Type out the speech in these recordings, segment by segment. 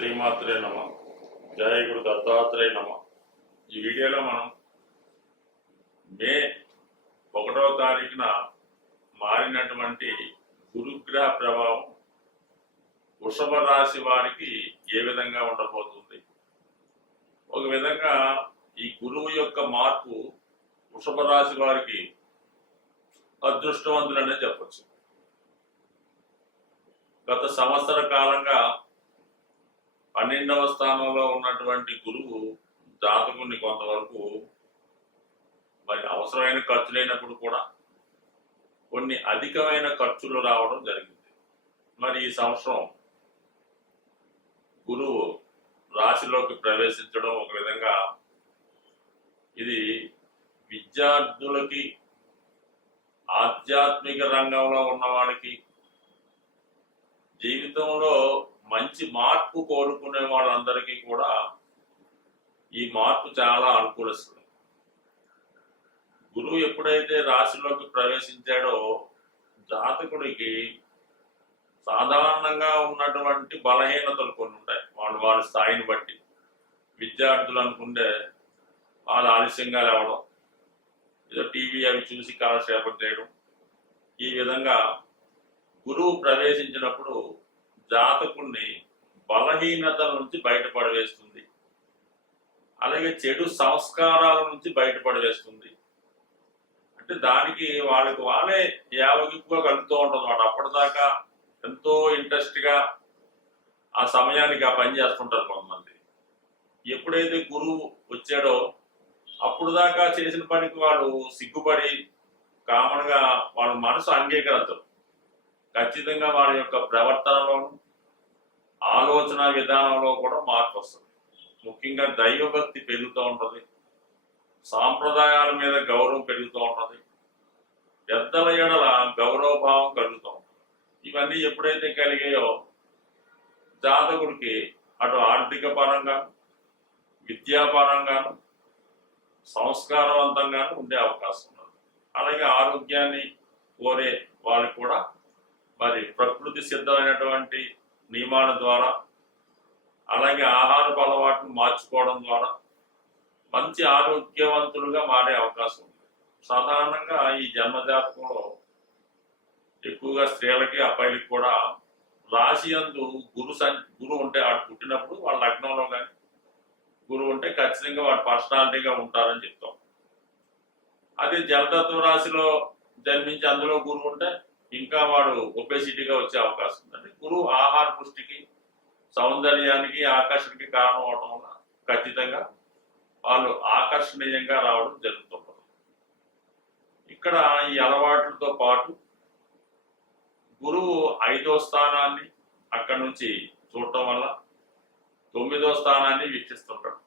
శ్రీమాత్రే నమ. జయ గురు దత్తాత్రేయ నమ. ఈ వీడియోలో మనం మే ఒకటవ తారీఖున మారినటువంటి గురుగ్రహ ప్రభావం వృషభ రాశి వారికి ఏ విధంగా ఉండబోతుంది? ఒక విధంగా ఈ గురువు యొక్క మార్పు వృషభ రాశి వారికి అదృష్టవంతులనే చెప్పచ్చు. గత సంవత్సర కాలంగా పన్నెండవ స్థానంలో ఉన్నటువంటి గురువు జాతకుని కొంతవరకు మరి అవసరమైన ఖర్చు లేనప్పుడు కూడా కొన్ని అధికమైన ఖర్చులు రావడం జరిగింది. మరి ఈ సంవత్సరం గురువు రాశిలోకి ప్రవేశించడం ఒక విధంగా ఇది విద్యార్థులకి ఆధ్యాత్మిక రంగంలో ఉన్న జీవితంలో మంచి మార్పు కోరుకునే వాళ్ళందరికీ కూడా ఈ మార్పు చాలా అనుకూలిస్తుంది. గురువు ఎప్పుడైతే రాశిలోకి ప్రవేశించాడో జాతకుడికి సాధారణంగా ఉన్నటువంటి బలహీనతలు కొన్ని ఉంటాయి. వాళ్ళు వాళ్ళ స్థాయిని బట్టి. విద్యార్థులు అనుకుంటే వాళ్ళు ఆలస్యంగా లేవడం ఏదో టీవీ అవి చూసి కాలక్షేపం చేయడం. ఈ విధంగా గురువు ప్రవేశించినప్పుడు జాతకుణ్ణి బలహీనతల నుంచి బయటపడవేస్తుంది. అలాగే చెడు సంస్కారాల నుంచి బయటపడవేస్తుంది. అంటే దానికి వాళ్ళకి వాళ్ళే యావగింపుగా కలుగుతూ ఉంటుంది అన్నమాట అప్పటిదాకా ఎంతో ఇంట్రెస్ట్గా ఆ సమయానికి ఆ పని చేస్తుంటారు కొంతమంది. ఎప్పుడైతే గురువు వచ్చాడో అప్పుడు దాకా చేసిన పనికి వాళ్ళు సిగ్గుపడి కామన్గా వాళ్ళ మనసు అంగీకరించరు. ఖచ్చితంగా వారి యొక్క ప్రవర్తనలోను ఆలోచన విధానంలో కూడా మార్పు వస్తుంది. ముఖ్యంగా దైవభక్తి పెరుగుతూ ఉంటుంది. సాంప్రదాయాల మీద గౌరవం పెరుగుతూ ఉంటుంది. పెద్దల ఎడల గౌరవభావం కలుగుతూ ఉంటుంది. ఇవన్నీ ఎప్పుడైతే కలిగాయో జాతకుడికి అటు ఆర్థిక పరంగా విద్యాపరంగాను సంస్కారవంతంగాను ఉండే అవకాశం ఉన్నది. అలాగే ఆరోగ్యాన్ని కోరే వాళ్ళు కూడా మరి ప్రకృతి సిద్ధమైనటువంటి నియమాల ద్వారా అలాగే ఆహారపు అలవాటును మార్చుకోవడం ద్వారా మంచి ఆరోగ్యవంతులుగా మారే అవకాశం ఉంది. సాధారణంగా ఈ జన్మజాతకంలో ఎక్కువగా స్త్రీలకి అబ్బాయిలకి కూడా రాశి అందు గురు సం గురు ఉంటే వాడు పుట్టినప్పుడు వాళ్ళ లగ్నంలో కానీ గురువు ఉంటే ఖచ్చితంగా వాడు పర్సనాలిటీగా ఉంటారని చెప్తాం. అదే జలతత్వ రాశిలో జన్మించి అందులో గురువు ఉంటే ఇంకా వాడు ఒబేసిటీగా వచ్చే అవకాశం ఉంది. అంటే గురువు ఆహార పుష్టికి సౌందర్యానికి ఆకర్షణకి కారణం అవడం వల్ల ఖచ్చితంగా వాళ్ళు ఆకర్షణీయంగా రావడం జరుగుతుంటుంది. ఇక్కడ ఈ అలవాట్లతో పాటు గురువు ఐదో స్థానాన్ని అక్కడి నుంచి చూడటం వల్ల తొమ్మిదో స్థానాన్ని వీక్షిస్తుంటాడు.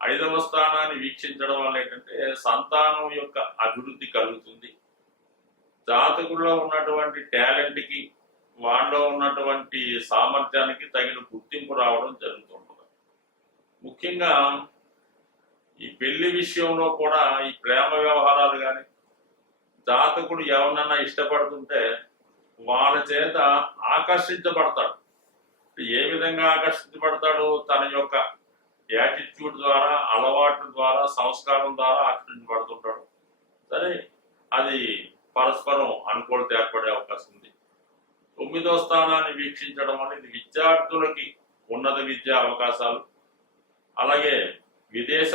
ఐదవ స్థానాన్ని వీక్షించడం వల్ల ఏంటంటే సంతానం యొక్క అభివృద్ధి కలుగుతుంది. జాతకుల్లో ఉన్నటువంటి టాలెంట్కి వాళ్ళలో ఉన్నటువంటి సామర్థ్యానికి తగిన గుర్తింపు రావడం జరుగుతుంటుంది. ముఖ్యంగా ఈ పెళ్ళి విషయంలో కూడా ఈ ప్రేమ వ్యవహారాలు కానీ జాతకుడు ఎవరినన్నా ఇష్టపడుతుంటే వాళ్ళ చేత ఆకర్షించబడతాడు. ఏ విధంగా ఆకర్షించబడతాడు తన యొక్క యాటిట్యూడ్ ద్వారా అలవాటు ద్వారా సంస్కారం ద్వారా ఆకర్షించబడుతుంటాడు సరే అది పరస్పరం అనుకూలత ఏర్పడే అవకాశం ఉంది. తొమ్మిదో స్థానాన్ని వీక్షించడం అనేది విద్యార్థులకి ఉన్నత విద్యా అవకాశాలు. అలాగే విదేశ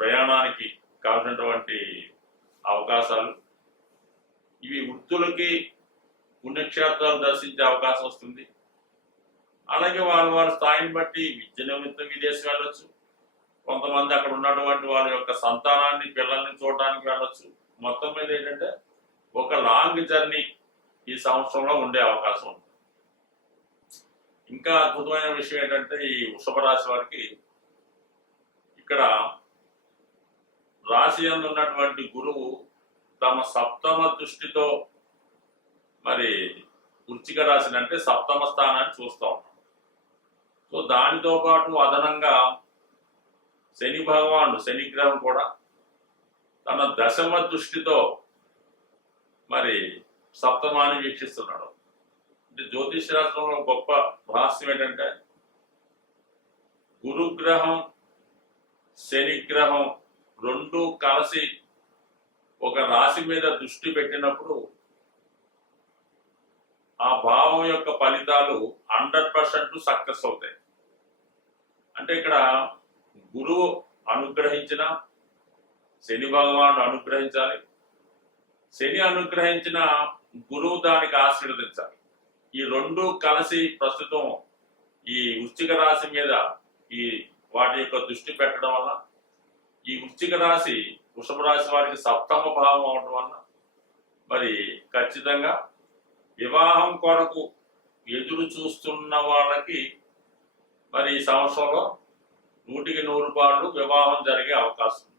ప్రయాణానికి కావాల్సినటువంటి అవకాశాలు. ఇవి వృత్తులకి పుణ్యక్షేత్రాలు దర్శించే అవకాశం వస్తుంది. అలాగే వారి వారి స్థాయిని బట్టి విద్య నిమిత్తం విదేశం వెళ్ళొచ్చు. కొంతమంది అక్కడ ఉన్నటువంటి వారి యొక్క సంతానాన్ని పిల్లల్ని చూడడానికి వెళ్ళొచ్చు. మొత్తం మీద ఏంటంటే ఒక లాంగ్ జర్నీ ఈ సంవత్సరంలో ఉండే అవకాశం ఉంది. ఇంకా అద్భుతమైన విషయం ఏంటంటే ఈ వృషభ రాశి వారికి ఇక్కడ రాశి యందు ఉన్నటువంటి గురువు తమ సప్తమ దృష్టితో మరి వృచ్చిక రాశిని అంటే సప్తమ స్థానాన్ని చూస్తూ ఉన్నాం సో దానితో పాటు అదనంగా శని భగవానుడు శనిగ్రహం కూడా తన దశమ దృష్టితో మరి సప్తమాన్ని వీక్షిస్తున్నాడు. అంటే జ్యోతిష్ శాస్త్రంలో గొప్ప రహస్యం ఏంటంటే గురుగ్రహం శనిగ్రహం రెండు కలిసి ఒక రాశి మీద దృష్టి పెట్టినప్పుడు ఆ భావం యొక్క ఫలితాలు హండ్రెడ్ పర్సెంట్ సక్సెస్ అవుతాయి. అంటే ఇక్కడ గురువు అనుగ్రహించిన శని భగవానుడు అనుగ్రహించాలి శని అనుగ్రహించిన గురువు దానికి ఆశీర్వదించాలి. ఈ రెండు కలిసి ప్రస్తుతం ఈ వృశ్చిక రాశి మీద ఈ వాటి యొక్క దృష్టి పెట్టడం వల్ల ఈ వృశ్చిక రాశి వృషభ రాశి వారికి సప్తమ భావం అవడం వల్ల మరి ఖచ్చితంగా వివాహం కొరకు ఎదురు చూస్తున్న వాళ్ళకి మరి ఈ సంవత్సరంలో నూటికి నూరు పాళ్ళు వివాహం జరిగే అవకాశం ఉంది.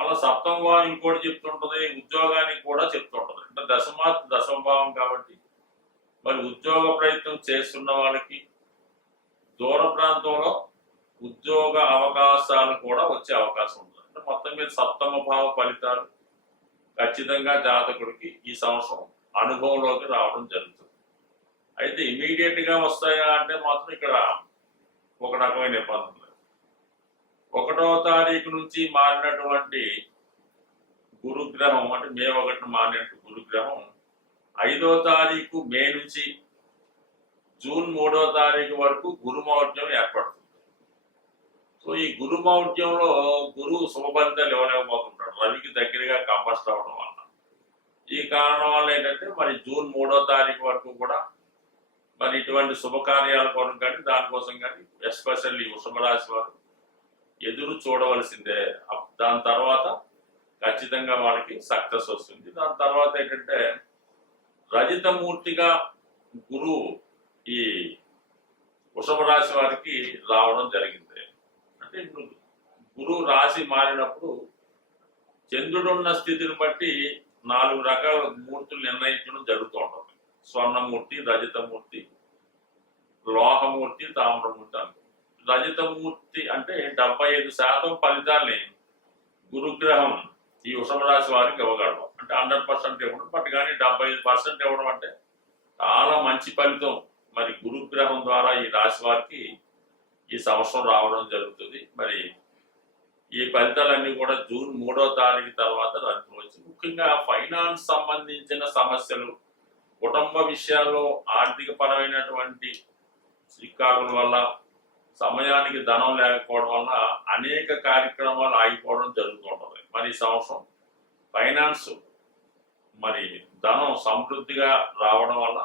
మళ్ళీ సప్తమ భావం ఇంకోటి చెప్తుంటది ఉద్యోగానికి కూడా చెప్తుంటది. అంటే దశమాత్ దశమ భావం కాబట్టి. మరి ఉద్యోగ ప్రయత్నం చేస్తున్న వాళ్ళకి దూర ప్రాంతంలో ఉద్యోగ అవకాశాలు కూడా వచ్చే అవకాశం ఉంటుంది. అంటే మొత్తం మీద సప్తమ భావ ఫలితాలు ఖచ్చితంగా జాతకుడికి ఈ సంవత్సరం అనుభవంలోకి రావడం జరుగుతుంది. అయితే ఇమీడియట్గా వస్తాయా అంటే మాత్రం ఇక్కడ ఒక రకమైన ఇబ్బంది. ఒకటో తారీఖు నుంచి మారినటువంటి గురుగ్రహం అంటే మే ఒకటి మారినట్టు గురుగ్రహం ఐదో తారీఖు మే నుంచి జూన్ మూడో తారీఖు వరకు గురుమౌర్యం ఏర్పడుతుంది. సో ఈ గురుమౌర్యంలో గురువు శుభ ఇవ్వలేకపోతుంటాడు. రవికి దగ్గరగా కంపస్ట్ అవడం వల్ల ఈ కారణం వల్ల ఏంటంటే మరి జూన్ మూడో తారీఖు వరకు కూడా మరి ఇటువంటి శుభకార్యాల కొరకు కానీ దానికోసం కానీ ఎస్పెషల్లీ వృషభ రాశి వారు ఎదురు చూడవలసిందే. దాని తర్వాత ఖచ్చితంగా వాళ్ళకి సక్సెస్ వస్తుంది. దాని తర్వాత ఏంటంటే రజితమూర్తిగా గురువు ఈ వృషభ రాశి వారికి రావడం జరిగింది. అంటే ఇప్పుడు గురువు రాశి మారినప్పుడు చంద్రుడున్న స్థితిని బట్టి నాలుగు రకాల మూర్తులు నిర్ణయించడం జరుగుతూ ఉంటుంది. స్వర్ణమూర్తి రజతమూర్తి లోహమూర్తి తామ్రమూర్తి అంటారు రజతమూర్తి అంటే డెబ్బై ఐదు శాతం ఫలితాన్ని గురుగ్రహం ఈ వృషభ రాశి వారికి ఇవ్వగలడం అంటే హండ్రెడ్ పర్సెంట్ ఇవ్వడం బట్ కానీ డెబ్బై ఐదు పర్సెంట్ ఇవ్వడం అంటే చాలా మంచి ఫలితం మరి గురుగ్రహం ద్వారా ఈ రాశి వారికి ఈ సంవత్సరం రావడం జరుగుతుంది. మరి ఈ ఫలితాలన్నీ కూడా జూన్ మూడో తారీఖు తర్వాత అనుకోవచ్చు ముఖ్యంగా ఫైనాన్స్ సంబంధించిన సమస్యలు కుటుంబ విషయాల్లో ఆర్థిక పరమైనటువంటి చిక్కాకుల వల్ల సమయానికి ధనం లేకపోవడం వల్ల అనేక కార్యక్రమాలు ఆగిపోవడం జరుగుతుంటుంది. మరి సంవత్సరం ఫైనాన్స్ మరి ధనం సమృద్ధిగా రావడం వల్ల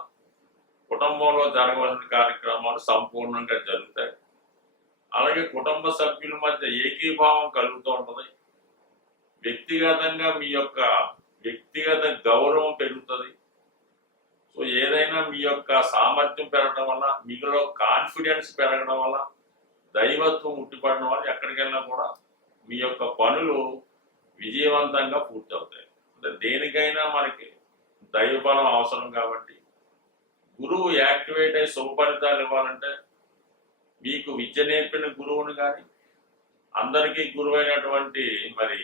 కుటుంబంలో జరగవలసిన కార్యక్రమాలు సంపూర్ణంగా జరుగుతాయి. అలాగే కుటుంబ సభ్యుల మధ్య ఏకీభావం కలుగుతూ ఉంటుంది వ్యక్తిగతంగా మీ యొక్క వ్యక్తిగత గౌరవం పెరుగుతుంది. సో ఏదైనా మీ యొక్క సామర్థ్యం పెరగడం వల్ల మీలో కాన్ఫిడెన్స్ పెరగడం వల్ల దైవత్వం ఉట్టిపడిన వాళ్ళు ఎక్కడికి వెళ్ళినా కూడా మీ యొక్క పనులు విజయవంతంగా పూర్తవుతాయి. అంటే దేనికైనా మనకి దైవబలం అవసరం కాబట్టి గురువు యాక్టివేట్ అయ్యి శుభ ఫలితాలు ఇవ్వాలంటే మీకు విద్య నేర్పిన గురువుని కానీ అందరికీ గురువైనటువంటి మరి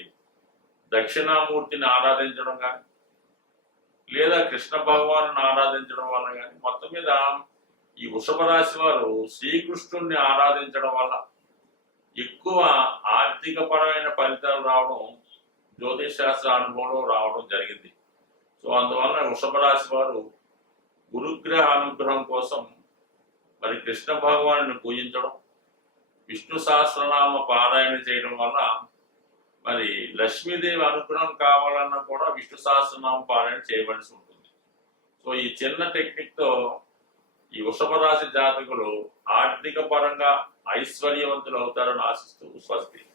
దక్షిణామూర్తిని ఆరాధించడం కానీ లేదా కృష్ణ భగవాను ఆరాధించడం వల్ల కానీ మొత్తం మీద ఈ వృషభ రాశి వారు శ్రీకృష్ణుణ్ణి ఆరాధించడం వల్ల ఎక్కువ ఆర్థిక పరమైన ఫలితాలు రావడం జ్యోతిష్ శాస్త్ర అనుభవంలో రావడం జరిగింది. సో అందువలన వృషభ రాశి వారు గురుగ్రహ అనుగ్రహం కోసం మరి కృష్ణ భగవాను పూజించడం విష్ణు సహస్రనామ పారాయణ చేయడం వల్ల మరి లక్ష్మీదేవి అనుగ్రహం కావాలన్నా కూడా విష్ణు సహస్రనామ పారాయణ చేయవలసి ఉంటుంది. సో ఈ చిన్న టెక్నిక్తో ఈ వృషభ రాశి జాతకులు ఆర్థిక పరంగా ఐశ్వర్యవంతులు అవుతారని ఆశిస్తూ స్వస్తి